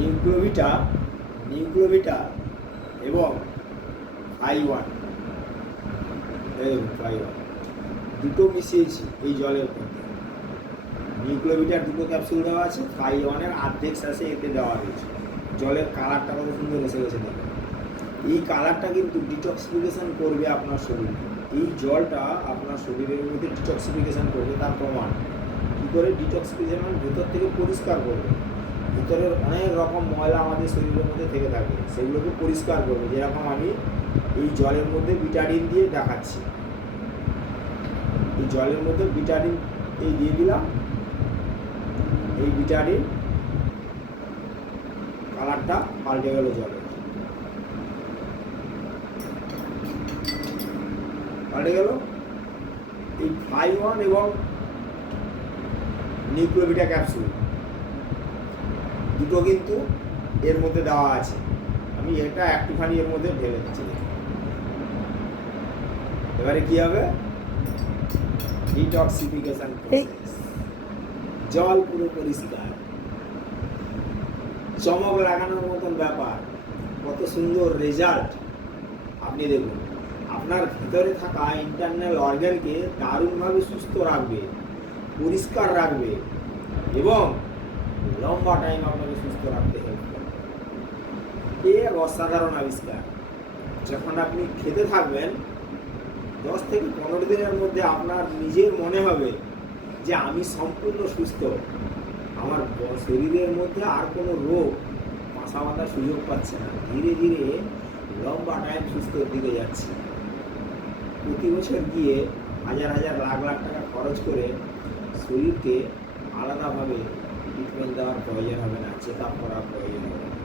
নিউক্লোভিটা নিউক্লোভিটা এবং ফাই-1 ফাই-1 দুটো মিশিয়েছি এই জলের মধ্যে। নিউক্লোভিটার দুটো ক্যাপসুল দেওয়া আছে, ফাই-1-এর অর্ধেক আছে এতে দেওয়া রয়েছে। জলের কালারটা কত সুন্দর এসে গেছে দেখুন। এই কালারটা কিন্তু ডিটক্সিফিকেশান করবে আপনার শরীরকে। এই জলটা আপনার শরীরের মধ্যে ডিটক্সিফিকেশান করবে, তার প্রমাণ। কী করে ডিটক্সিফিকেশান? ভেতর থেকে পরিষ্কার করবে। ভিতরের অনেক রকম ময়লা আমাদের শরীরের মধ্যে থেকে থাকে, সেগুলোকে পরিষ্কার করবে। যেরকম আমি এই জলের মধ্যে বিটাডিন দিয়ে দেখাচ্ছি। এই জলের মধ্যে বিটাডিন এই দিয়ে দিলাম। এই বিটাডিন কালারটা পাল্টে গেল, জলের পাল্টে গেল। এই ফাই-1 এবং নিউক্লোভিটা ক্যাপসুল দুটো কিন্তু এর মধ্যে দেওয়া আছে। আমি এটা একটুখানি এর মধ্যে ঢেলে দিচ্ছি। এবারে কি হবে? Detoxification process. জল পুরো পরিষ্কার, চমক লাগানোর মতন ব্যাপার। কত সুন্দর রেজাল্ট আপনি দেখুন। আপনার ভিতরে থাকা ইন্টারনাল অর্গানকে দারুণভাবে সুস্থ রাখবে, পরিষ্কার রাখবে এবং লম্বা টাইম আপনাকে সুস্থ রাখতে হেল্প করবে। এর অসাধারণ আবিষ্কার। যখন আপনি খেতে থাকবেন 10 থেকে 15 দিনের মধ্যে আপনার নিজের মনে হবে যে আমি সম্পূর্ণ সুস্থ, আমার শরীরের মধ্যে আর কোনো রোগ বাসা বাঁধার সুযোগ পাচ্ছে না। ধীরে ধীরে লম্বা টাইম সুস্থর দিকে যাচ্ছে। প্রতি বছর গিয়ে হাজার হাজার লাখ লাখ টাকা খরচ করে শরীরকে আলাদাভাবে ট্রিটমেন্ট দেওয়ার প্রয়োজন হবে না, চেক আপ করার প্রয়োজন হবে না।